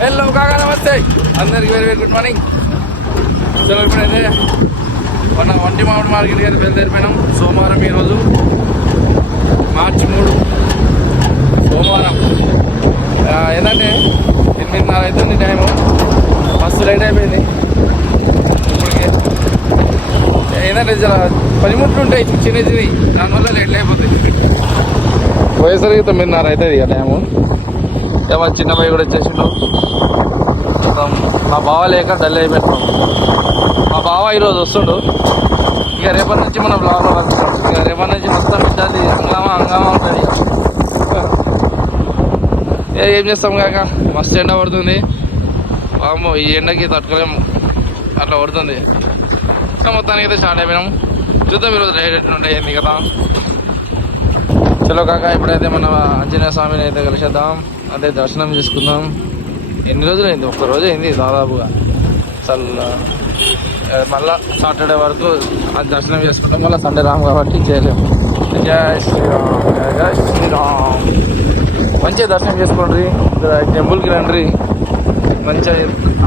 Hello కాకా నమస్తే అందరికి వెరీ వెరీ గుడ్ మార్నింగ్ చలో ఇప్పుడైతే మొన్న వంటి మామిడి మార్కెట్ గారి బయలుదేరిపోయినాం. సోమవారం ఈరోజు మార్చి మూడు సోమవారం. ఏంటంటే ఎనిమిదిన్నర అవుతుంది టైము. మస్తు లేట్ అయిపోయింది. ఇప్పటికే. ఏంటంటే జర పనిముట్లు ఉంటాయి చిన్న చిన్నవి దానివల్ల లేట్ అయిపోతుంది. పోయేసరికి తొమ్మిదిన్నర అవుతుంది ఇక టైము. ఏమో చిన్న బాయ్ కూడా వచ్చేసిండు మా బావ లేక డల్ అయిపోతున్నాం మా బావ ఈరోజు వస్తుండు. ఇక రేపటి నుంచి మనం బ్లాగ్లో వస్తాం ఇక రేపటి నుంచి మొత్తం ఇద్దరిది హంగామా హంగామా ఉంటుంది. ఏ ఏం చేస్తాం కాక? మస్తు ఎండ పడుతుంది వామ్మో ఈ ఎండకి తట్టుకోలేము అట్లా పడుతుంది మొత్తానికి అయితే స్టార్ట్ అయిపోయినాం. చూద్దాం ఈరోజు రైడ్ ఉంటాయి కదా చలో కాక ఇప్పుడైతే మన ఆంజనేయ స్వామిని అయితే కలిసేద్దాం. అంటే దర్శనం చేసుకుందాం. ఎన్ని రోజులు అయింది ఒక్క రోజు అయింది దాదాపుగా. అసలు మళ్ళా సాటర్డే వరకు అది దర్శనం చేసుకుంటాం. మళ్ళీ సండే రామ్ కాబట్టి చేయలేము జయ శ్రీరామ్. జయ శ్రీరామ్. మంచిగా దర్శనం చేసుకోండి. టెంపుల్కి రండి. మంచిగా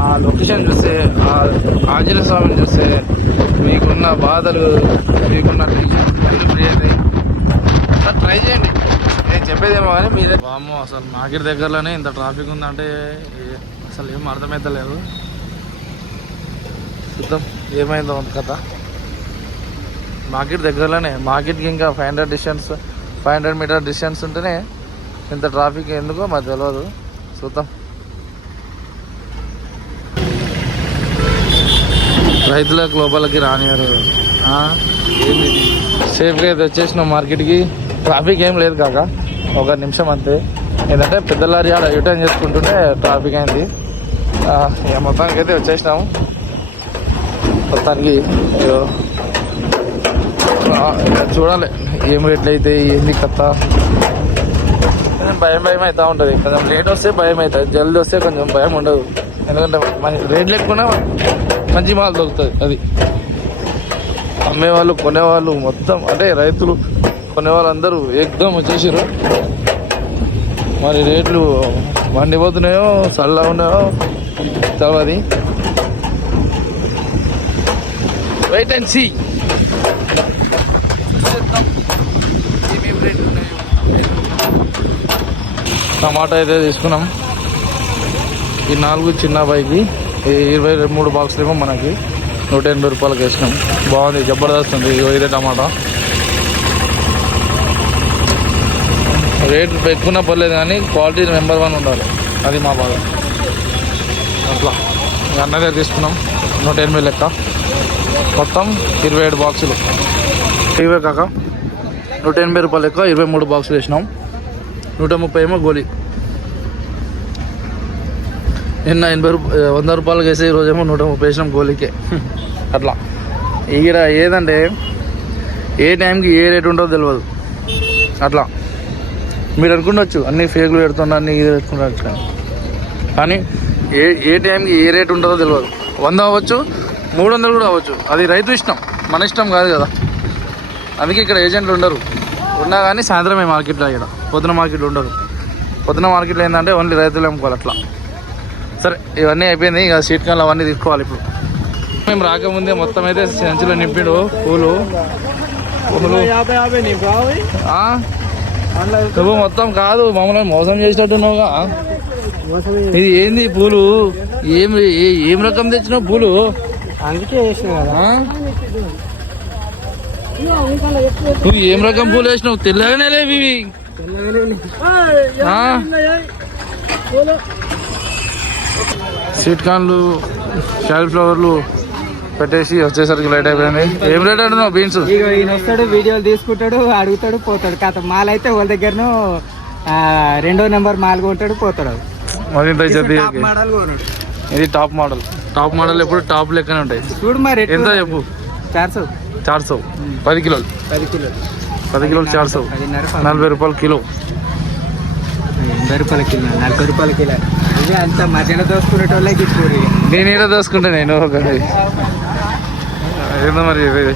ఆ లొకేషన్ చూస్తే ఆ ఆంజనేయ స్వామిని చూస్తే మీకున్న బాధలు మీకున్న ఫ్రీ ట్రై చేయండి. నేను చెప్పేదేమో కానీ మీరే వామ్మో అసలు మార్కెట్ దగ్గరలోనే ఇంత ట్రాఫిక్ ఉందంటే అసలు ఏం అర్థమవుతలేదు చూద్దాం ఏమైందో ఉంది కథ. మార్కెట్ దగ్గరలోనే మార్కెట్కి ఇంకా five hundred distance five hundred meter distance ఉంటేనే ఇంత ట్రాఫిక్ ఎందుకో మాకు తెలియదు చూద్దాం. రైతులకు లోపలికి రానియారు? సేఫ్గా అయితే వచ్చేసినాం మార్కెట్కి. ట్రాఫిక్ ఏం లేదు కాక. ఒక నిమిషం అంతే. ఏంటంటే పెద్ద లారీ ఆడ రిటర్న్ చేసుకుంటుంటే ట్రాఫిక్ అయింది. ఇక మొత్తానికి అయితే వచ్చేసినాము మొత్తానికి చూడాలి. ఏం రేట్లు అయితే ఏంది కథ. భయం భయం అవుతా ఉంటుంది. కొంచెం లేట్ వస్తే భయం అవుతుంది జల్దీ వస్తే కొంచెం భయం ఉండదు. ఎందుకంటే మన రేట్లు ఎక్కువ మంచి మాల్ దొరుకుతుంది అది. అమ్మేవాళ్ళు కొనేవాళ్ళు మొత్తం అంటే రైతులు కొనేవాళ్ళు అందరూ ఏకదం వచ్చేసారు మరి రేట్లు మండిపోతున్నాయో చల్లగా ఉన్నాయో తెలియదు వెయిట్ అండ్ సీ టమాటా అయితే తీసుకున్నాం. ఈ నాలుగు చిన్న బైక్కి ఈ ఇరవై మూడు బాక్సులు ఏమో మనకి నూట ఎనభై రూపాయలకి వేసినాం. బాగుంది జబర్దస్త్ ఉంది ఇదే టమాటా. రేట్ ఎక్కువ పర్లేదు కానీ క్వాలిటీ నెంబర్ వన్ ఉండాలి. అది మా బాధ. అట్లా. ఇక అన్న దగ్గర తీసుకున్నాం. నూట ఎనభై లెక్క. మొత్తం ఇరవై ఏడు బాక్సులు. ఇవే కాక? నూట ఎనభై రూపాయలు లెక్క ఇరవై మూడు బాక్సులు వేసినాం. నూట ముప్పై ఏమో గోలీ నిన్న ఎనభై రూపాయ వంద రూపాయలకి వేసి ఈరోజేమో నూట ముప్పై వేసినాం గోలీకే అట్లా. ఈడ ఏదంటే ఏ టైంకి ఏ రేట్ ఉంటుందో తెలియదు అట్లా. మీరు అనుకుండొచ్చు అన్ని ఫేకులు పెడుతున్నా అన్ని ఇది పెట్టుకుంటారు కానీ ఏ ఏ టైంకి ఏ రేట్ ఉంటుందో తెలియదు వంద అవ్వచ్చు మూడు వందలు కూడా అవ్వచ్చు. అది రైతు ఇష్టం మన ఇష్టం కాదు కదా. అందుకే ఇక్కడ ఏజెంట్లు ఉండరు. ఉన్నా కానీ సాయంత్రమే మార్కెట్లో ఇక్కడ పొద్దున మార్కెట్లో ఉండరు. పొద్దున మార్కెట్లో ఏంటంటే ఓన్లీ రైతులు అమ్ముకోవాలి అట్లా. సరే ఇవన్నీ అయిపోయింది. ఇక సీట్ కాళ్ళు అవన్నీ తీసుకోవాలి ఇప్పుడు. మేము రాకముందే మొత్తం అయితే సంచులో నింపిడు పూలు. పూలు? నువ్వు మొత్తం కాదు మమ్మల్ని మోసం చేసినట్టున్నావుగా. ఇది ఏంది పూలు? ఏం ఏ- రకం తెచ్చినావు పూలు? అందుకే కదా? నువ్వు ఏం రకం పూలు వేసినావు? తెల్లగానే లేవు ఇవి. ఆ? స్వీట్ కార్న్లు ఫ్లవర్లు పెట్టేసి వచ్చేసరికి లేట్ అయిపోయింది. ఏం రేట్ అంటున్నావు బీన్స్ ఈయన వస్తాడు వీడియోలు తీసుకుంటాడు అడుగుతాడు పోతాడు. కాత మాల్ అయితే వాళ్ళ దగ్గరను రెండో నెంబర్ మాల్ కొంటాడు పోతాడు. మరి ఇంత. ఇది టాప్ మోడల్ టాప్ మోడల్ ఎప్పుడు టాప్ లెక్కనే ఉంటాయి. చూడు మరి ఎంత? చెప్పు? చార్ సో చార్ సో పది కిలోలు. పది కిలోలు. పది కిలోలు చార్ సో పదిన్నర పది. నలభై రూపాయలు కిలో. ఎనభై రూపాయల కిలో నలభై రూపాయల కిలో. ఇవి అంత మధ్యలో దోసుకునే వాళ్ళకి ఇప్పుడు నేను ఏదో దోసుకుంటా నేను ఒకటి. ఏందో మరి ఇది.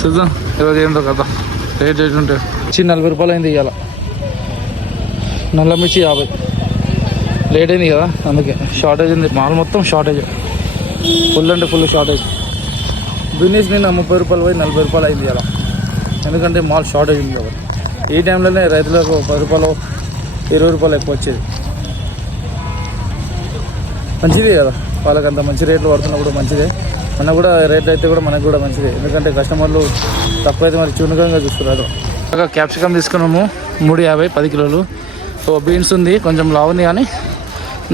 చూద్దాం ఈరోజు ఏందో కదా రేట్ రేట్ ఉంటే. చిన్న నలభై రూపాయలు అయింది ఇవాళ నల్ల మిర్చి యాభై. లేట్ అయింది కదా అందుకే షార్టేజ్ ఉంది. మాల్ మొత్తం షార్టేజ్. ఫుల్ అంటే ఫుల్ షార్టేజ్ బిజినెస్ నిన్న ముప్పై రూపాయలు పోయి నలభై రూపాయలు అయింది అలా ఎందుకంటే మాల్ షార్టేజ్ ఉంది కాబట్టి. ఈ టైంలోనే రైతులకు పది రూపాయలు ఇరవై రూపాయలు ఎక్కువ వచ్చేది. మంచిదే కదా? వాళ్ళకి అంత మంచి రేట్లు పడుతున్నప్పుడు మంచిదే. మన కూడా రేట్లు అయితే కూడా మనకు కూడా మంచిది. ఎందుకంటే కస్టమర్లు తక్కువైతే మరి చునుకంగా చూస్తున్నారు. క్యాప్సికమ్ తీసుకున్నాము మూడు యాభై పది కిలోలు. సో బీన్స్ ఉంది కొంచెం లావు ఉంది కానీ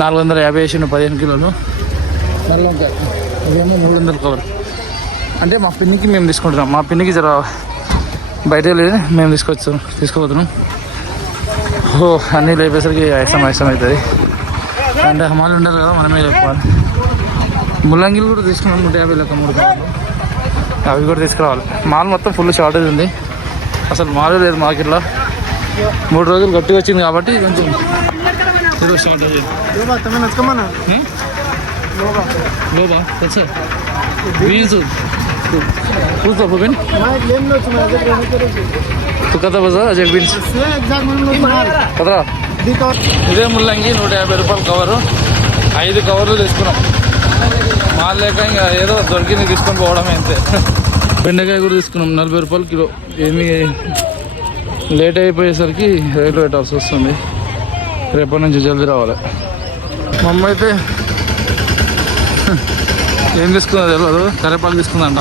నాలుగు వందల యాభై వేసిన పదిహేను కిలోలు. మళ్ళీ ఇదేమో మూడు వందల కవర్. అంటే మా పిన్నికి మేము తీసుకుంటున్నాం. మా పిన్నికి జర బయట లేదు మేము తీసుకొచ్చాం తీసుకుపోతున్నాం ఓ అన్నీ లేపేసరికి ఐసం ఐసం అవుతుంది. అంటే హమాలు ఉండరు కదా మనమే చెప్పాలి ముల్లంగిలు కూడా తీసుకున్నాం నూట యాభై లెక్క మూడు. అవి కూడా తీసుకురావాలి. మాల్ మొత్తం ఫుల్ షార్టేజ్ ఉంది. అసలు మాల్ లేదు మార్కెట్లో మూడు రోజులు గట్టిగా వచ్చింది కాబట్టి కొంచెం ఈరోజు షార్టేజ్ ఉంది. లోబా. తెలుసా బీన్స్ కూర్చో బీన్ తు కథ బజా అజయ్ బీన్స్. కదరా ఇదే ముల్లంగి నూట యాభై రూపాయలు కవరు. ఐదు కవర్లు తీసుకున్నాం. మాల్ లేక ఇంకా ఏదో దొరికింది తీసుకొని పోవడం అంతే. బెండకాయ కూడా తీసుకున్నాం నలభై రూపాయలు కిలో. ఏమి లేట్ అయిపోయేసరికి రేటు పెట్టాల్సి వస్తుంది. రేపటి నుంచి జల్దీ రావాలి. మా అమ్మ అయితే ఏం తీసుకుందో తెలియదు కరేపాకు తీసుకుందంట.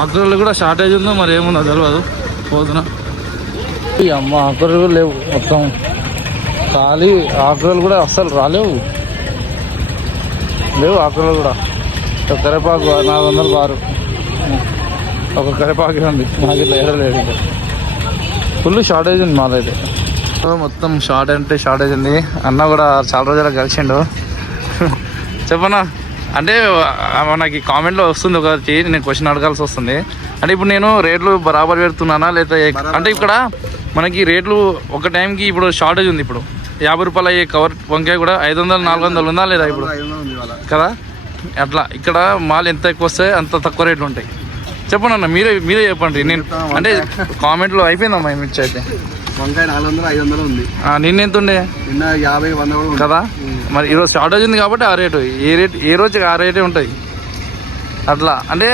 ఆకుకూరలు కూడా షార్టేజ్ ఉందో మరి ఏముందో తెలియదు పోతున్నా అమ్మ ఆకుకూరలు కూడా లేవు. మొత్తం ఖాళీ ఆకుకూరలు కూడా అస్సలు రాలేవు. లేవు ఆకుకూరలు కూడా. ఒక కరేపాకు నాలుగు వందలు బారు. ఒక కరేపాకు ఉంది నాకు ఇట్లా ఏడలేదు ఇంకా. ఫుల్ షార్టేజ్ ఉంది మాదైతే. మొత్తం షార్ట్ అంటే షార్టేజ్ ఉంది. అన్న కూడా చాలా రోజులకు కలిసిండు. చెప్పనా? అంటే మనకి కామెంట్లో వస్తుంది ఒకటి నేను క్వశ్చన్ అడగాల్సి వస్తుంది. అంటే ఇప్పుడు నేను రేట్లు బరాబర్ పెడుతున్నానా లేదా అంటే ఇక్కడ మనకి రేట్లు ఒక టైంకి ఇప్పుడు షార్టేజ్ ఉంది ఇప్పుడు. యాభై రూపాయలు అయ్యే కవర్ వంకాయ కూడా ఐదు వందలు నాలుగు వందలు ఉందా లేదా ఇప్పుడు? కదా? అట్లా. ఇక్కడ మాల్ ఎంత ఎక్కువ వస్తే అంత తక్కువ రేట్లు ఉంటాయి. చెప్పండి అన్న మీరే మీరే చెప్పండి. నేను అంటే కామెంట్లో అయిపోయిందమ్మా మిర్చి అయితే. వంకాయ నాలుగు వందలు ఐదు వందలు ఉంది. ఆ, నిన్న ఎంత ఉండే? నిన్న యాభై వంద కూడా ఉంది. కదా? మరి ఈరోజు షార్టేజ్ ఉంది కాబట్టి ఆ రేటు. ఏ రేట్ ఏ రోజుకి ఆ రేటే ఉంటుంది అట్లా. అంటే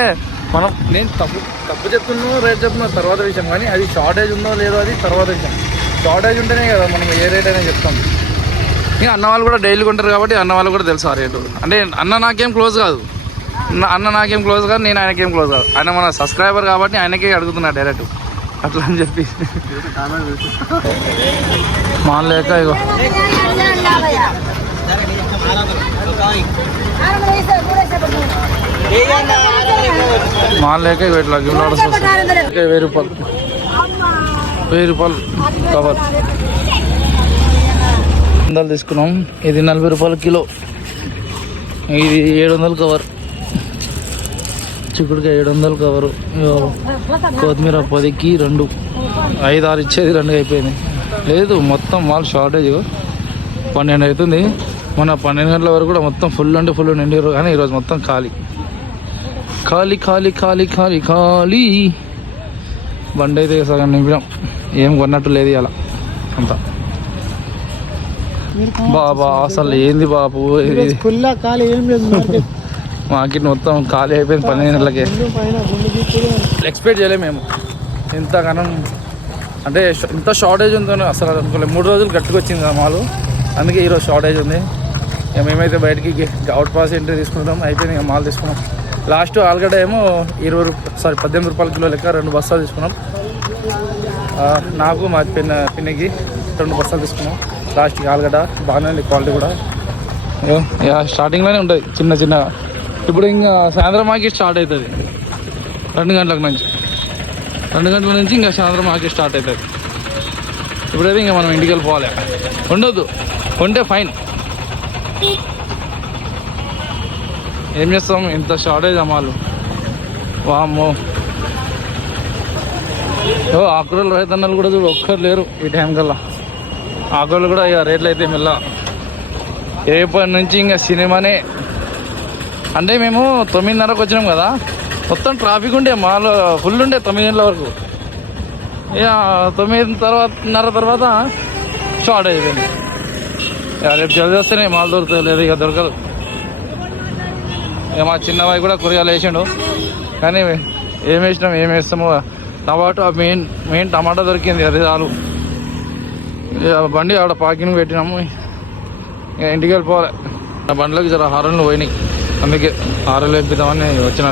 మనం నేను తప్పు తప్పు చెప్తున్నా రేట్ చెప్తున్నా తర్వాత విషయం. కానీ అది షార్టేజ్ ఉందో లేదో అది తర్వాత విషయం. షార్టేజ్ ఉంటేనే కదా మనం ఏ రేట్ అయినా చెప్తాం. ఇంకా అన్న వాళ్ళు కూడా డైలీ కొంటారు కాబట్టి అన్న వాళ్ళు కూడా తెలుసు ఆ రేటు అంటే అన్న నాకేం క్లోజ్ కాదు. నా- అన్న నాకేం క్లోజ్ కాదు నేను ఆయనకేం క్లోజ్ కాదు. ఆయన మన సబ్స్క్రైబర్ కాబట్టి ఆయనకే అడుగుతున్నా డైరెక్ట్ అట్లా అని చెప్పి. మా లేక ఇగో మా లేక ఇగో ఇట్లా గిఫ్ట్ ఆర్డర్స్ వెయ్యి రూపాయలు. వెయ్యి రూపాయలు కవర్ వందలు తీసుకున్నాం. ఇది నలభై రూపాయలు కిలో. ఇది ఏడు వందలు కవర్. చిక్కుడుకాయ ఏడు వందలు కవరు కొత్తిమీర పదికి రెండు. ఐదు ఆరు ఇచ్చేది రెండు అయిపోయింది. లేదు మొత్తం మాల్ షార్టేజ్. పన్నెండు అవుతుంది మొన్న పన్నెండు గంటల వరకు కూడా మొత్తం ఫుల్ అంటే ఫుల్ నిండారు కానీ ఈరోజు మొత్తం ఖాళీ. ఖాళీ ఖాళీ ఖాళీ ఖాళీ ఖాళీ. బండి అయితే సగం నింపినాం. ఏం కొన్నట్టు లేదు అలా అంతా. బాబా అసలు ఏంది బాబు? మార్కెట్. మొత్తం ఖాళీ అయిపోయింది పన్నెండు గీక్కుడు ఎక్స్పెక్ట్ చేయలేము మేము. ఇంతగానం అంటే ఇంత షార్టేజ్ ఉందని అసలు అనుకోలేదు. మూడు రోజులు గట్టిగా వచ్చింది కదా మాలు. అందుకే ఈరోజు షార్టేజ్ ఉంది. మేమైతే బయటికి అవుట్ పాస్ ఎంట్రీ తీసుకుంటాం అయిపోయింది ఇక మాల్ తీసుకున్నాం. లాస్ట్ ఆలుగడ్డ ఏమో ఇరవై రూపాయలు సారీ పద్దెనిమిది రూపాయల కిలో లెక్క రెండు బస్తాలు తీసుకున్నాం. నాకు మా పిన్న పిన్నికి రెండు బస్తాలు తీసుకున్నాం. లాస్ట్కి ఆలుగడ్డ బాగానే ఉంది క్వాలిటీ కూడా. ఇక స్టార్టింగ్లోనే ఉంటుంది చిన్న చిన్న. ఇప్పుడు ఇంకా సాయంత్రం మాకే స్టార్ట్ అవుతుంది. రెండు గంటలకు నుంచి. రెండు గంటల నుంచి ఇంకా సాయంత్రం మాకే స్టార్ట్ అవుతుంది. ఇప్పుడైతే ఇంకా మనం ఇంటికి వెళ్ళిపోవాలి. ఉండొద్దు ఉంటే ఫైన్ ఏం చేస్తాం? ఇంత షార్టేజ్ అమ్మాలు వామ్మో. ఓ రైతన్నలు కూడా చూడు ఒక్కరు లేరు ఈ టైం కల్లా. ఆకుకూరలు కూడా ఇక రేట్లు అయితే మెల్ల. రేపటి నుంచి ఇంకా సినిమానే. అంటే మేము తొమ్మిదిన్నరకు వచ్చినాం కదా మొత్తం ట్రాఫిక్ ఉండే మాలో ఫుల్ ఉండే తొమ్మిది గంటల వరకు. ఇక తొమ్మిది తర్వాతన్నర తర్వాత షార్ట్ అయిపోయింది. ఇక రేపు జల్దీ వస్తేనే మాల్ దొరుకుతుంది లేదు ఇక దొరకదు. ఇక మా చిన్నవాయి కూడా కూరగాయలు వేసిండు. కానీ ఏం వేసినాం ఏం వేస్తామో టమాటో మెయిన్ మెయిన్ టమాటా దొరికింది అది చాలు. ఇక బండి ఆడ పార్కింగ్ పెట్టినాము. ఇక ఇంటికి వెళ్ళిపోవాలి. నా బండిలోకి జర హారన్లు పోయినాయి. అందుకే హారన్లు వేపిద్దామని వచ్చిన.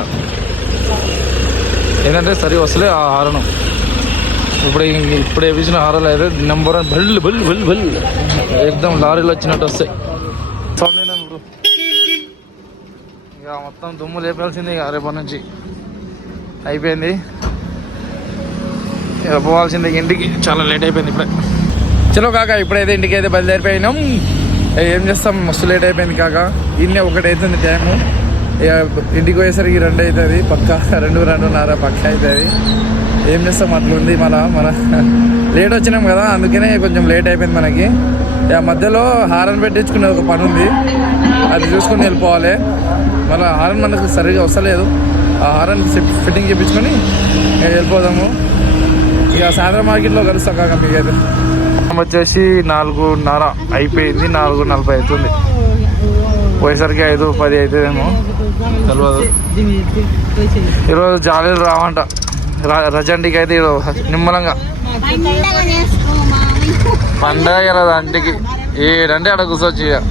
ఏంటంటే సరి వస్తలే ఆ హారను. ఇప్పుడు ఇప్పుడు వేపించిన హారాలు అయితే నెంబర్ వన్. బల్ బల్ బల్ బల్. ఎక్దం లారీలు వచ్చినట్టు వస్తాయి. సౌండ్ ఇప్పుడు ఇక మొత్తం దుమ్ము లేపాల్సింది ఇక రేపటి నుంచి. అయిపోయింది. పోవాల్సింది ఇంటికి. చాలా లేట్ అయిపోయింది ఇప్పుడే. చలో కాక ఇప్పుడైతే ఇంటికి అయితే బయలుదేరిపోయినాం. ఏం చేస్తాం? మస్తు లేట్ అయిపోయింది కాక. ఇన్నే ఒకటి అవుతుంది టైము. ఇక ఇంటికి పోయేసరికి రెండు అవుతుంది పక్క రెండు రెండున్నర పక్క అవుతుంది ఏం చేస్తాం? అట్లా ఉంది మన మన లేట్ వచ్చినాం కదా అందుకనే కొంచెం లేట్ అయిపోయింది మనకి. ఇక మధ్యలో హారన్ పెట్టించుకునే ఒక పని ఉంది. అది చూసుకొని వెళ్ళిపోవాలి. మళ్ళీ హారన్ మనకు సరిగా వస్తలేదు. ఆ హారన్ ఫిట్టింగ్ చేయించుకొని వెళ్ళిపోదాము. ఇక సాయంత్రం మార్కెట్లో కలుస్తాం కాక మీకైతే. వచ్చేసి నాలుగున్నర అయిపోయింది నాలుగు నలభై అవుతుంది. పోయేసరికి ఐదు పది అవుతుందేమో తెలియదు ఈరోజు జాలీలు రావంట. ర- రజంటికి అయితే ఈరోజు నిమ్మలంగా. పండగ కదా అంటికి. ఏడంటే అక్కడ కూర్చోవచ్చు ఇక.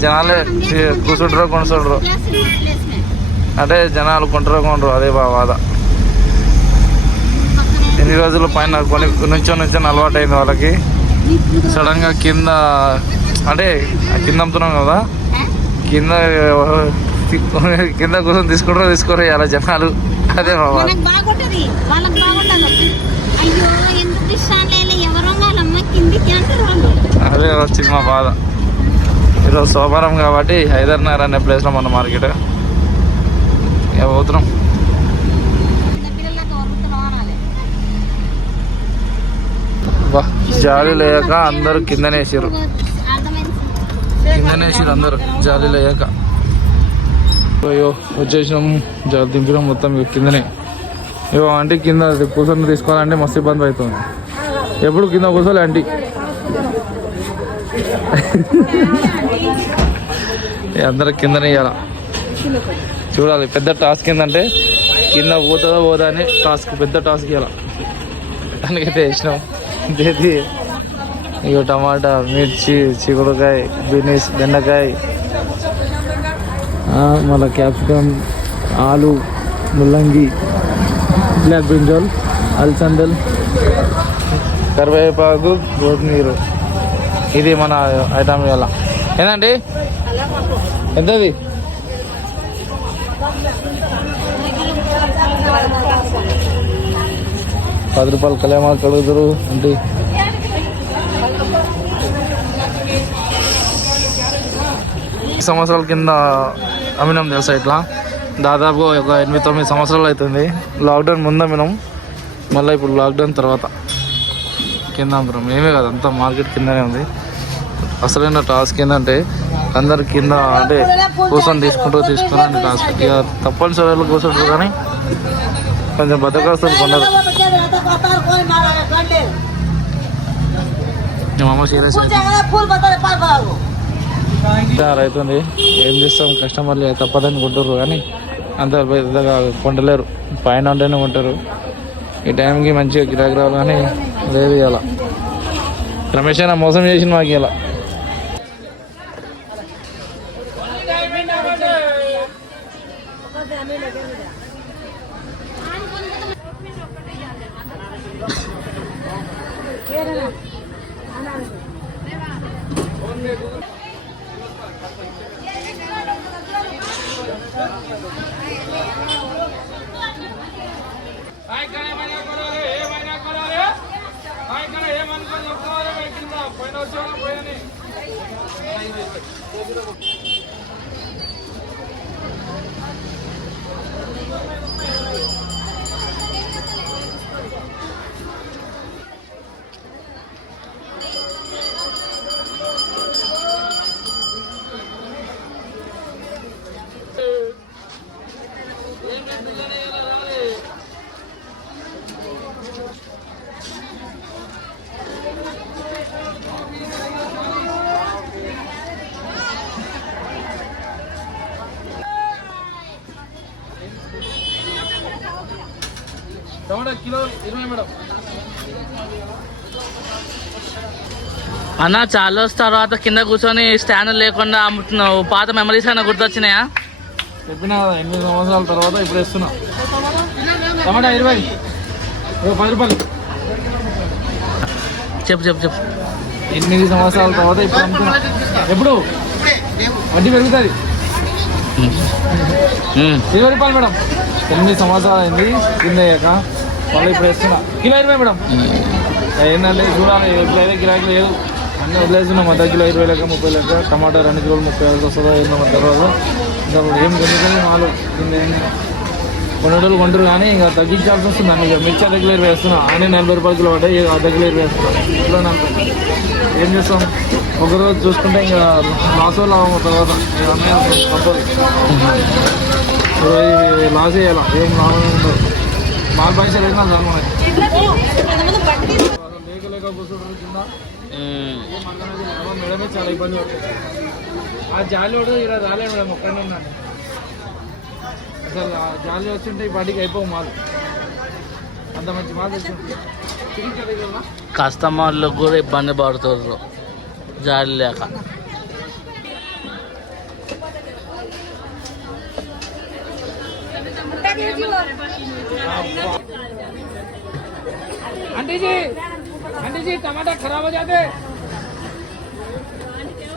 జనాలే చే- కూర్చుంటారో అంటే జనాలు కొంటారో కొంటారు అదే బా బాధ. ఎన్ని రోజుల పైన కొన్ని నుంచో నుంచో అలవాటు అయింది వాళ్ళకి. సడన్గా కింద అంటే కింద అమ్ముతున్నాం కదా. కింద కింద కూర్చొని తీసుకుంటారో తీసుకోరో అలా జనాలు. అదే వాళ్ళు అదే వచ్చింది మా బాధ. ఈరోజు సోమవారం కాబట్టి హైదర్నగర్ అనే ప్లేస్లో మన మార్కెట్. ఇక పోతున్నాం. జాలి లేక అందరూ కిందనే కిందనేసారు అందరు కిందనే అందరూ జాలి లేక అయ్యో వచ్చేసినాం జాలి దింపినాం మొత్తం కిందనే. ఇగో ఆంటీ కింద కూర్చొని తీసుకోవాలంటే మస్తు ఇబ్బంది అవుతుంది ఎప్పుడు కింద కూర్చోలే ఆంటీ. అందరు కిందనే ఇవ్వాల చూడాలి పెద్ద టాస్క్ ఏంటంటే కింద పోతుందో పోదా అని టాస్క్ పెద్ద టాస్క్ ఇవ్వాలి దానికైతే వేసినాం. ఇది ఇక టమాటా మిర్చి చిగుడుకాయ బీనీస్ బెండకాయ మళ్ళీ క్యాప్సికమ్ ఆలు ముల్లంగి బ్లాక్ బ్రింజాల్ అల్సందల్. కరివేపాకు కొత్తిమీర ఇది మన ఐటమ్ ఇవాళ. ఏంటండి? ఎంతది? పది రూపాయలు కళ్యాణాలు కడుగుతారు. అంటే సంవత్సరాల కింద అమ్మినాం తెలుసా ఇట్లా? దాదాపు ఒక ఎనిమిది తొమ్మిది సంవత్సరాలు అవుతుంది. లాక్డౌన్ ముందు అమ్మినాం. మళ్ళీ ఇప్పుడు లాక్డౌన్ తర్వాత. కింద అమ్ముతున్నాం మేమే కాదు అంతా మార్కెట్ కిందనే ఉంది. అసలైన టాస్క్ ఏంటంటే అందరు కింద అంటే కూర్చొని తీసుకుంటూ తీసుకున్నాను టాస్క్ ఇక తప్పనిసరి కూర్చుంటారు కానీ కొంచెం బతకాస్తులు కొన్నారు అవుతుంది ఏం చేస్తాం? కస్టమర్లు తప్పదని కొంటారు కానీ అంత పెద్దగా కొంటలేరు. పైన ఉంటేనే కొంటారు. ఈ టైంకి మంచిగా గిరాకీ రావాలి కానీ లేదు ఇలా రమేష్ అయినా మోసం చేసిన మాకు ఇలా জায়গা না కిలో ఇరవై మేడం. అన్న చాలా రోజుల తర్వాత కింద కూర్చొని స్టాండ్ లేకుండా అమ్ముతున్నావు పాత మెమరీస్ అయినా గుర్తొచ్చినాయా? చెప్పిన కదా ఎనిమిది సంవత్సరాల తర్వాత ఇప్పుడు ఇస్తున్నా టమాటా ఇరవై. పది రూపాయలు. చెప్పు చెప్పు చెప్పు. ఎనిమిది సంవత్సరాల తర్వాత ఇప్పుడు అమ్ముతున్నా. ఎప్పుడు? వడ్డీ పెరుగుతుంది. ఇరవై రూపాయలు మేడం. ఎనిమిది సంవత్సరాలు అయింది కింద అయ్యాక మళ్ళీ ఇప్పుడు ఇస్తున్నా కిలో ఇరవై మేడం. ఏంటంటే చూడాలి. ఎప్పుడైతే గిరాకీ లేదు. అన్నీ వదిలేస్తున్నాం. మధ్య కిలో ఇరవై లెక్క ముప్పై లెక్క. టమాటా రెండు కిలోలు ముప్పై ఐదు వస్తుందో ఏందో మన తర్వాత ఇంకా ఏం కొనుక్కొని మాలు కింద ఏం? కొన్ని రోజులు కొంటారు కానీ ఇంకా తగ్గించాల్సి వస్తుంది. అన్ని ఇక మిర్చి అర్ధ కిలో ఇరవై వేస్తున్నా. ఆయన నలభై రూపాయల కిలో పడ్డాయి. అర్ధ కిలో ఇరవై వేస్తున్నా. ఇట్లా ఏం చేస్తాం? ఒకరోజు చూసుకుంటే ఇంకా లాస్ లాభం తర్వాత ఇది లాస్ చేయాలి? ఏం లాభం ఉండదు. పైసలు మనకి లేక లేక కూర్చుంటారు కింద. మేడమే చాలా ఇబ్బంది ఆ జాలి ఇలా రాలేడు మేడం ఒక్కడే ఉన్నాను. అసలు ఆ జాలి వచ్చింటే ఈ పాటికి అయిపోవు మాల్. అంత మంచి మాల్ తెచ్చుంటుంది చికెన్ కర్రీ కదా కస్టమర్లు కూడా ఇబ్బంది పడుతుర్రు జాలి లేక. आंटी जी आंटी जी टमाटर खराब हो जाते।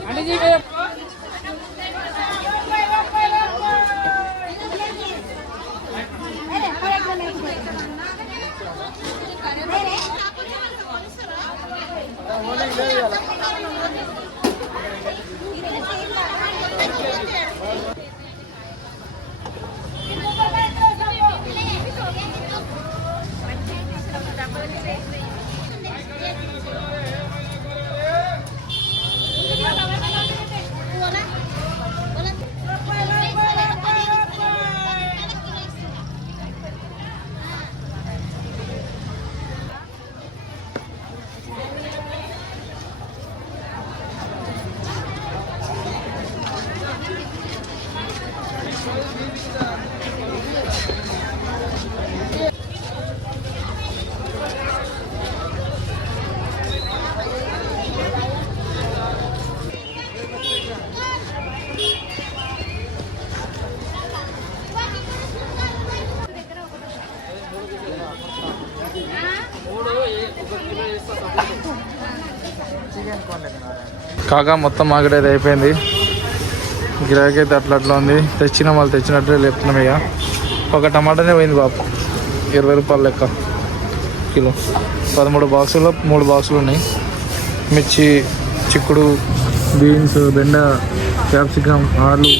आंटी जी भैया కాగా మొత్తం మాగడేది అయిపోయింది. గిరాకీ అయితే అట్లా అట్లా ఉంది. తెచ్చిన వాళ్ళు తెచ్చినట్లే లేపుతున్నాం ఇక. ఒక టమాటానే పోయింది బాబు ఇరవై రూపాయలు లెక్క కిలో. పదమూడు బాక్సుల్లో మూడు బాక్సులు ఉన్నాయి. మిర్చి చిక్కుడు బీన్స్ బెండ క్యాప్సికమ్ ఆలు.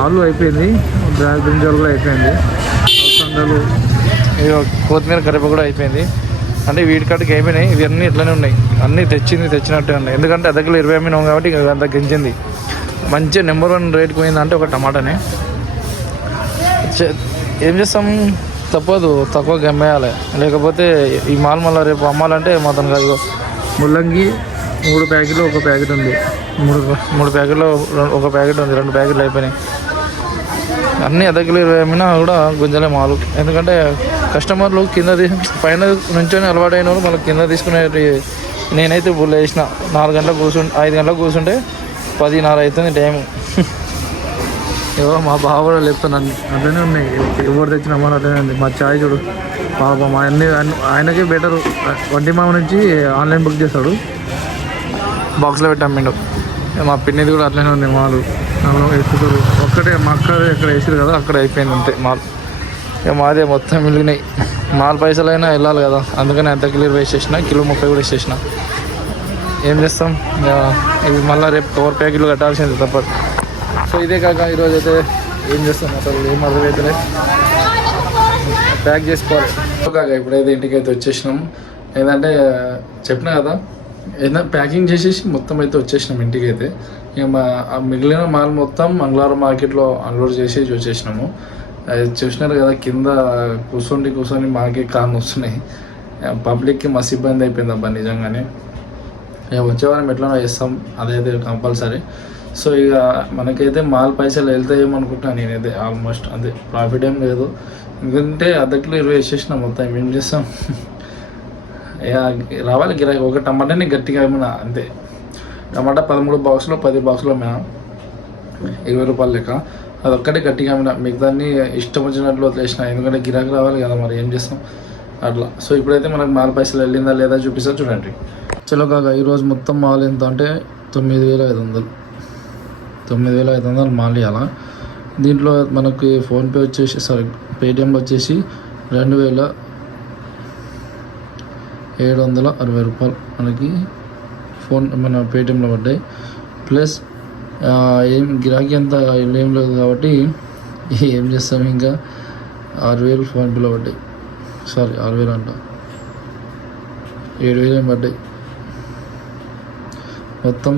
ఆలు అయిపోయింది. బ్రాక్ బ్రింజాలు కూడా అయిపోయింది. అలసందలు. కొత్తిమీర కరివేప కూడా అయిపోయింది. అంటే వీటి కాడికి అయిపోయినాయి. ఇవన్నీ ఇట్లనే ఉన్నాయి. అన్నీ తెచ్చింది తెచ్చినట్టే ఉన్నాయి. ఎందుకంటే అద్దకిలో ఇరవై అమ్మినాం కాబట్టి ఇక అంత గించింది మంచి నెంబర్ వన్ రేట్కి పోయిందంటే ఒక టమాటానే. చే- ఏం చేస్తాం? తప్పదు. తక్కువ గమ్మేయాలి లేకపోతే ఈ మాల్ మళ్ళీ రేపు అమ్మాలంటే మొత్తం కాదు. ముల్లంగి మూడు ప్యాకెట్లు ఒక ప్యాకెట్ ఉంది. మూడు మూడు ప్యాకెట్లు ఒక ప్యాకెట్ ఉంది. రెండు ప్యాకెట్లు అయిపోయినాయి. అన్నీ అర్ధ కిలో ఇరవై అమ్మినా కూడా గుంజలే మాలు. ఎందుకంటే కస్టమర్లు కింద పైన నుంచొని అలవాటైన వాళ్ళు మళ్ళీ కింద తీసుకునే నేనైతే బుల్ వేసిన. నాలుగు గంటలకు కూర్చుంటే ఐదు గంటలకు కూర్చుంటే పదిన్నర అవుతుంది టైము. ఏవో మా బావ కూడా లేపుతున్నాను అట్లనే ఉన్నాయి. ఎవరు తెచ్చిన అమ్మాయి అట్లనే ఉంది. మా చాయ్ చూడు. పాప మా అన్ని ఆయనకే బెటర్. వడ్డీ మామ నుంచి ఆన్లైన్ బుక్ చేస్తాడు. బాక్స్లో పెట్టి ఇక మా పిన్నిది కూడా అట్లనే ఉంది మాలు. ఎత్తుతారు. ఒక్కటే మా అక్క ఎక్కడ వేసారు కదా అక్కడ అయిపోయింది అంతే మాల్. ఇక మాదే మొత్తం మిగిలినాయి. మాల్ పైసలైనా వెళ్ళాలి కదా. అందుకని అంత కిలో వేసేసిన కిలో ముప్పై కూడా వేసేసిన ఏం చేస్తాం? ఇక ఇవి మళ్ళీ రేపు కవర్ ప్యాకెట్లు కట్టాల్సింది తప్పదు. సో ఇదే కాక ఈరోజు అయితే ఏం చేస్తాం? అసలు ఏం అర్థమవుతలే ప్యాక్ చేసుకోవాలి. కాక ఇప్పుడైతే ఇంటికి అయితే వచ్చేసినాం. ఏంటంటే చెప్పినా కదా ఏదైనా ప్యాకింగ్ చేసేసి మొత్తం అయితే వచ్చేసినాం ఇంటికి అయితే ఇక మా మిగిలిన మాల్ మొత్తం మంగళవారం మార్కెట్లో అన్లోడ్ చేసేసి వచ్చేసినాము. అది చూసినారు కదా కింద కూర్చోండి కూర్చొని మాకే కాళ్ళు వస్తున్నాయి పబ్లిక్కి మస్తు ఇబ్బంది అయిపోయింది అబ్బా నిజంగానే. ఇక వచ్చే వారం వేస్తాం చేస్తాం అదైతే కంపల్సరీ. సో ఇక మనకైతే మాల్ పైసలు వెళ్తాయేమనుకుంటున్నాను నేనైతే ఆల్మోస్ట్ అంతే. ప్రాఫిట్ ఏం లేదు. ఎందుకంటే అద్దట్లో ఇరవై వేసేసిన మొత్తం ఏం చేస్తాం? ఇక రావాలి గిరాకీ ఒక టమాటానే గట్టిగా ఏమన్నా అంతే. టమాటా పదమూడు బాక్సులు పది బాక్సులు అమ్మినా ఇరవై రూపాయలు లెక్క. అదొక్కటే గట్టిగా అమ్మిన మిగతాన్ని ఇష్టం వచ్చినట్లు వదిలేసిన. ఎందుకంటే గిరాకీ రావాలి కదా మరి ఏం చేస్తాం? అట్లా. సో ఇప్పుడైతే మనకు మాల్ పైసలు వెళ్ళిందా లేదా చూపిస్తా చూడండి. చలో కాక ఈరోజు మొత్తం మాల్ ఎంత అంటే తొమ్మిది వేల ఐదు వందలు. తొమ్మిది వేల ఐదు వందలు మాల్ ఇవ్వాలా దీంట్లో మనకి ఫోన్పే వచ్చేసి సారీ పేటిఎం వచ్చేసి రెండు వేల ఏడు వందల అరవై రూపాయలు మనకి ఫోన్ మన పేటిఎంలో పడ్డాయి. ప్లస్ ఏం గిరాకీ అంత ఏం లేదు కాబట్టి ఏం చేస్తాం ఇంకా? ఆరు వేలు ఫోన్పేలో పడ్డాయి సారీ ఆరు వేలు అంట. ఏడు వేలు ఏం పడ్డాయి? మొత్తం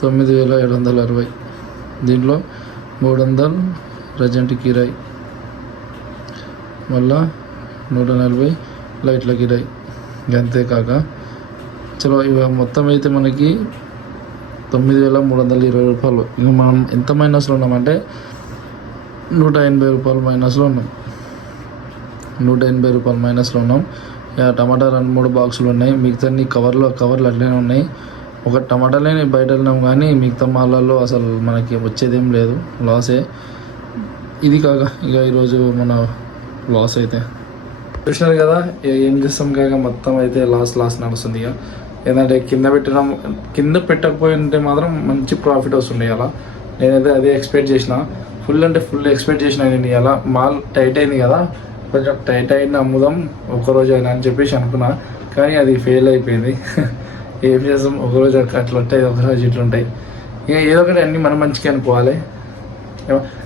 తొమ్మిది వేల ఏడు వందల అరవై. దీంట్లో మూడు వందలు ప్రజెంట్ కిరాయి. మళ్ళా నూట నలభై లైట్ల కిరాయి. అంతేకాక చలో ఇవ మొత్తం అయితే మనకి తొమ్మిది వేల మూడు వందల ఇరవై రూపాయలు. ఇంక మనం ఎంత మైనస్లో ఉన్నామంటే నూట ఎనభై రూపాయలు మైనస్లో ఉన్నాం. నూట ఎనభై రూపాయలు మైనస్లో ఉన్నాం. ఇక టమాటా రెండు మూడు బాక్సులు ఉన్నాయి. మిగతా కవర్లో కవర్లు అట్లనే ఉన్నాయి. ఒక టమాటాలే బయట వెళ్ళినాం కానీ మిగతా మాలల్లో అసలు మనకి వచ్చేదేం లేదు. లాసే. ఇది కాక ఇక ఈరోజు మన లాస్ అయితే. చూసినారు కదా ఏం చేస్తాం? కాక మొత్తం అయితే లాస్ లాస్ నడుస్తుంది ఇక. ఏంటంటే కింద పెట్టడం కింద పెట్టకపోయి ఉంటే మాత్రం మంచి ప్రాఫిట్ వస్తుండే అలా నేనైతే అదే ఎక్స్పెక్ట్ చేసిన. ఫుల్ అంటే ఫుల్ ఎక్స్పెక్ట్ చేసిన నేను ఇలా మాల్ టైట్ అయింది కదా. కొంచెం టైట్ అయిన అమ్ముదాం ఒకరోజు అయినా అని చెప్పేసి అనుకున్నా. కానీ అది ఫెయిల్ అయిపోయింది. ఏం చేస్తాం? ఒకరోజు అట్లా ఉంటాయి ఒకరోజు ఇట్లుంటాయి ఇక ఏదో ఒకటి అన్నీ మనం మంచిగా అనుకోవాలి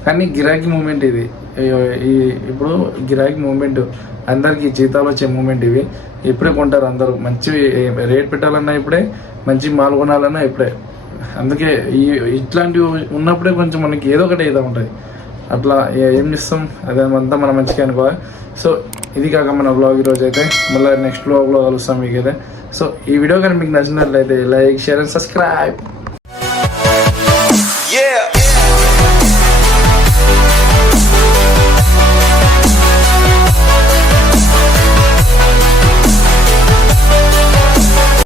కానీ గిరాకీ మూమెంట్ ఇది. ఈ- ఇప్పుడు గిరాకీ మూమెంట్ అందరికీ జీతాలు వచ్చే మూమెంట్ ఇవి. ఇప్పుడే కొంటారు అందరూ. మంచి రేట్ పెట్టాలన్నా ఇప్పుడే మంచి మాల్ కొనాలన్నా ఇప్పుడే. అందుకే ఈ ఇట్లాంటివి ఉన్నప్పుడే కొంచెం మనకి ఏదో ఒకటి ఏదో ఉంటుంది. అట్లా ఏం చేస్తాం? అదే అంతా మనం మంచిగా అనుకోవాలి. సో ఇది కాక మన బ్లాగ్ ఈరోజు అయితే. మళ్ళీ నెక్స్ట్ బ్లాగ్లో కలుస్తాం మీకు అయితే సో ఈ వీడియో కానీ మీకు నచ్చినట్లయితే లైక్ షేర్ అండ్ సబ్స్క్రైబ్.